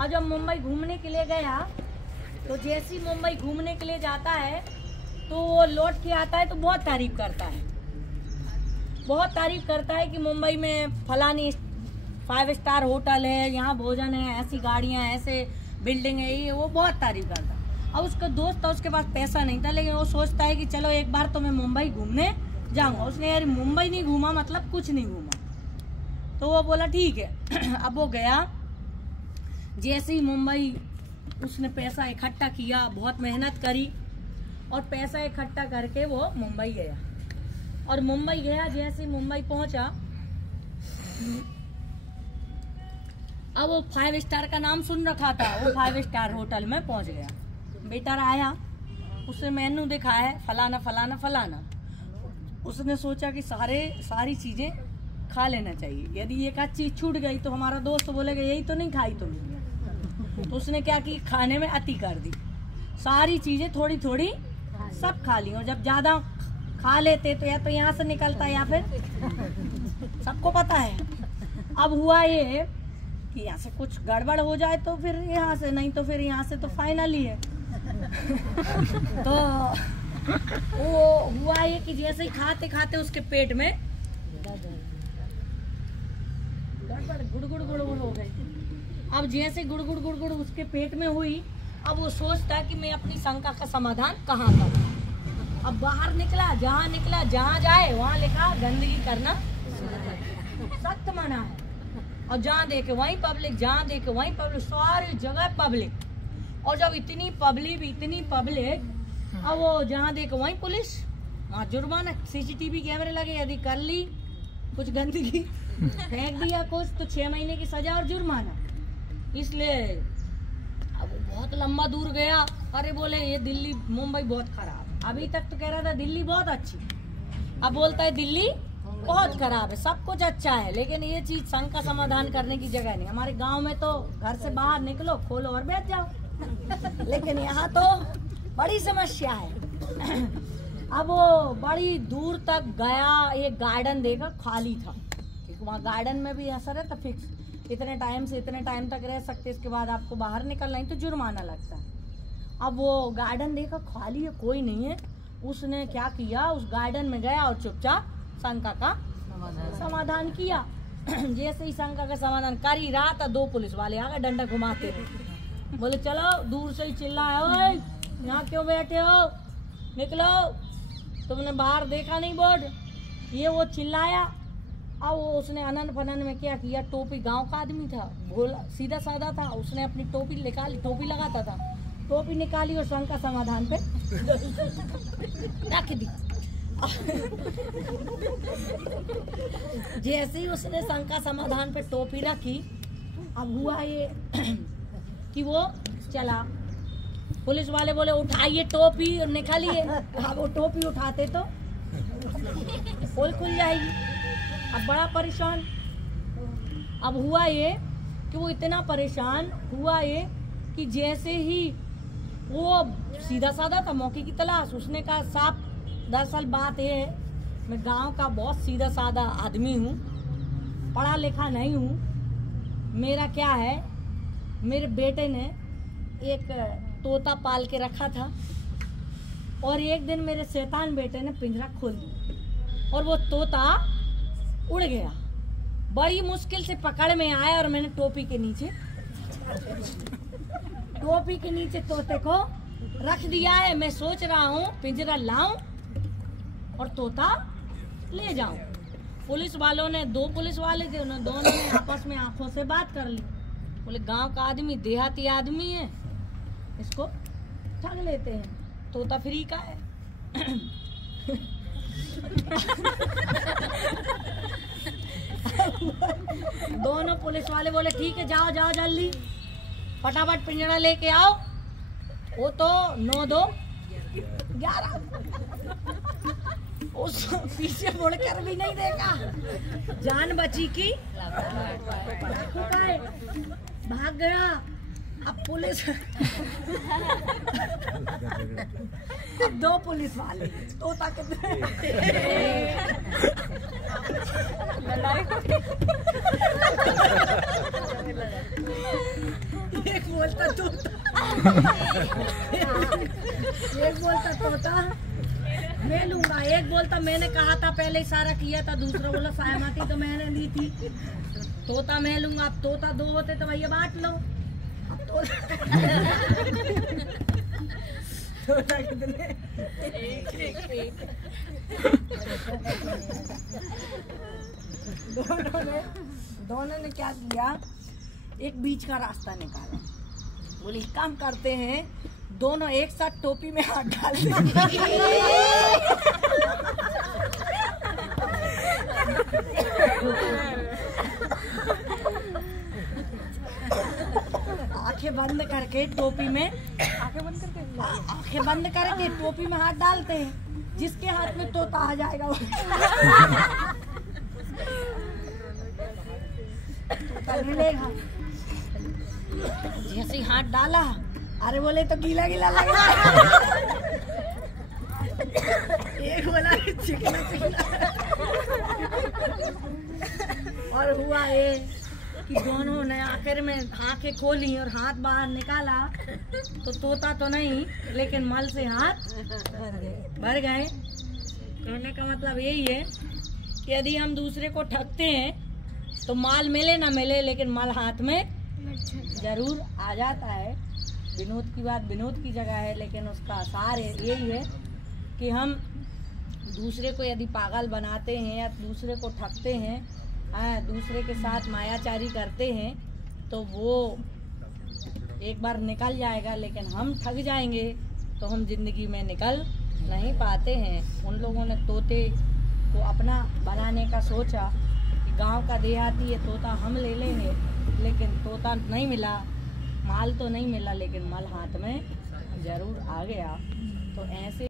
और जब मुंबई घूमने के लिए गया तो जैसे ही मुंबई घूमने के लिए जाता है तो वो लौट के आता है तो बहुत तारीफ करता है, बहुत तारीफ करता है कि मुंबई में फलानी 5 स्टार होटल है, यहाँ भोजन है, ऐसी गाड़ियाँ, ऐसे बिल्डिंग है, ये वो बहुत तारीफ करता है। अब उसका दोस्त था, उसके पास पैसा नहीं था, लेकिन वो सोचता है कि चलो एक बार तो मैं मुंबई घूमने जाऊँगा। उसने यार मुंबई नहीं घूमा मतलब कुछ नहीं घूमा, तो वो बोला ठीक है। अब वो गया, जैसे ही मुंबई उसने पैसा इकट्ठा किया, बहुत मेहनत करी और पैसा इकट्ठा करके वो मुंबई गया। और मुंबई गया, जैसे मुंबई पहुंचा अब वो 5 स्टार का नाम सुन रखा था, वो 5 स्टार होटल में पहुंच गया। बेटा आया, उसने मेनू देखा है फलाना फलाना फलाना। उसने सोचा कि सारी चीजें खा लेना चाहिए, यदि एक आध चीज छूट गई तो हमारा दोस्त बोलेगा यही तो नहीं खाई तुमने। तो उसने क्या की, खाने में अति कर दी, सारी चीजें थोड़ी थोड़ी सब खा ली। और जब ज्यादा खा लेते तो या तो यहाँ से निकलता या फिर सबको पता है। अब हुआ ये कि यहाँ से कुछ गड़बड़ हो जाए तो फिर यहाँ से, नहीं तो फिर यहाँ से तो फाइनल ही है। तो वो हुआ ये कि जैसे ही खाते खाते उसके पेट में गड़बड़ गुड़गुड़ गुड़गुड़ हो गई। अब जैसे गुड़गुड़ गुड़गुड़ उसके पेट में हुई, अब वो सोचता कि मैं अपनी शंका का समाधान कहाँ करूँ। अब बाहर निकला, जहाँ जाए वहाँ लिखा गंदगी करना सख्त मना है। और जहाँ देखे वहीं पब्लिक, जहाँ देखे वहीं पब्लिक, सारी जगह पब्लिक। और जब इतनी पब्लिक, अब वो जहाँ देखे वहीं पुलिस, वहाँ जुर्माना, CCTV कैमरे लगे, यदि कर ली कुछ गंदगी फेंक दिया कुछ तो 6 महीने की सजा और जुर्माना। इसलिए अब वो बहुत लंबा दूर गया। अरे बोले ये दिल्ली मुंबई बहुत खराब है। अभी तक तो कह रहा था दिल्ली बहुत अच्छी, अब बोलता है दिल्ली बहुत खराब है। सब कुछ अच्छा है लेकिन ये चीज संघ का समाधान करने की जगह नहीं। हमारे गांव में तो घर से बाहर निकलो, खोलो और बैठ जाओ, लेकिन यहाँ तो बड़ी समस्या है। अब वो बड़ी दूर तक गया, एक गार्डन देखा खाली था, वहाँ गार्डन में भी असर है तो फिक्स इतने टाइम से इतने टाइम तक रह सकते, इसके बाद आपको बाहर निकलना ही तो जुर्माना लगता है। अब वो गार्डन देखा खाली है, कोई नहीं है। उसने क्या किया, उस गार्डन में गया और चुपचाप शंका का समाधान किया। जैसे ही शंका का समाधान कर ही रहा था, 2 पुलिस वाले आ गए डंडा घुमाते हुए। बोले चलो, दूर से ही चिल्लाए, ओए यहाँ क्यों बैठे हो, निकलो, तुमने बाहर देखा नहीं बोर्ड, ये वो चिल्लाया। अब वो उसने अनन फनन में क्या किया, टोपी, गांव का आदमी था, भोला सीधा साधा था, उसने अपनी टोपी निकाली, टोपी लगाता था, टोपी निकाली और शंका समाधान पे रख दी। जैसे ही उसने शंका समाधान पे टोपी रखी, अब हुआ ये कि वो चला। पुलिस वाले बोले उठाइए टोपी और निकालिए। अब वो टोपी उठाते तो पोल खुल जाएगी। अब बड़ा परेशान। अब हुआ ये कि वो इतना परेशान हुआ ये कि जैसे ही वो सीधा साधा था, मौके की तलाश, उसने कहा साहब दरअसल बात ये है, मैं गांव का बहुत सीधा साधा आदमी हूँ, पढ़ा लिखा नहीं हूँ। मेरा क्या है, मेरे बेटे ने एक तोता पाल के रखा था और एक दिन मेरे शैतान बेटे ने पिंजरा खोल दिया और वो तोता उड़ गया। बड़ी मुश्किल से पकड़ में आया और मैंने टोपी के नीचे तोते को रख दिया है। मैं सोच रहा हूँ पिंजरा लाऊं और तोता ले जाऊं। पुलिस वालों ने, 2 पुलिस वाले थे, उन्होंने दोनों ने आपस में आंखों से बात कर ली। बोले गांव का आदमी, देहाती आदमी है, इसको ठग लेते हैं, तोता फ्री का है। दोनों पुलिस वाले बोले ठीक है, जाओ जाओ जल्दी, फटाफट पिंजरा लेके आओ। वो तो 9-2-11 उस पीछे मुड़कर भी नहीं देखा, जान बची की भाग गया। अब पुलिस अब 2 पुलिस वाले तोता कितने बोलता तोता एक बोलता तोता मैं लूंगा, एक बोलता मैंने कहा था पहले इशारा किया था, दूसरा बोला सहमति तो मैंने दी थी, तोता मैं लूंगा। अब तोता दो होते तो भैया बांट लो। अब तोता कितने दोनों ने क्या किया, एक बीच का रास्ता निकाला। बोले एक काम करते हैं, दोनों एक साथ टोपी में हाथ डाल देंगे। आंखें बंद करके टोपी में आंखें बंद करके टोपी में हाथ डालते हैं, जिसके हाथ में तोता आ जाएगा वो तोता ले लेगा। जैसे ही हाथ डाला, अरे बोले तो गीला गीला लगा। एक बोला चिकना चिकना। और हुआ ये कि दोनों ने आखिर में आंखें खोली और हाथ बाहर निकाला, तो तोता तो नहीं लेकिन मल से हाथ भर गए। कहने का मतलब यही है कि यदि हम दूसरे को ठगते हैं तो माल मिले ना मिले, लेकिन मल हाथ में जरूर आ जाता है। विनोद की बात विनोद की जगह है, लेकिन उसका सार यही है कि हम दूसरे को यदि पागल बनाते हैं या दूसरे को ठगते हैं, दूसरे के साथ मायाचारी करते हैं, तो वो एक बार निकल जाएगा, लेकिन हम ठग जाएंगे तो हम जिंदगी में निकल नहीं पाते हैं। उन लोगों ने तोते को अपना बनाने का सोचा कि गांव का देहाती है, तोता हम ले लेंगे, लेकिन तोता नहीं मिला, माल तो नहीं मिला, लेकिन माल हाथ में जरूर आ गया। तो ऐसे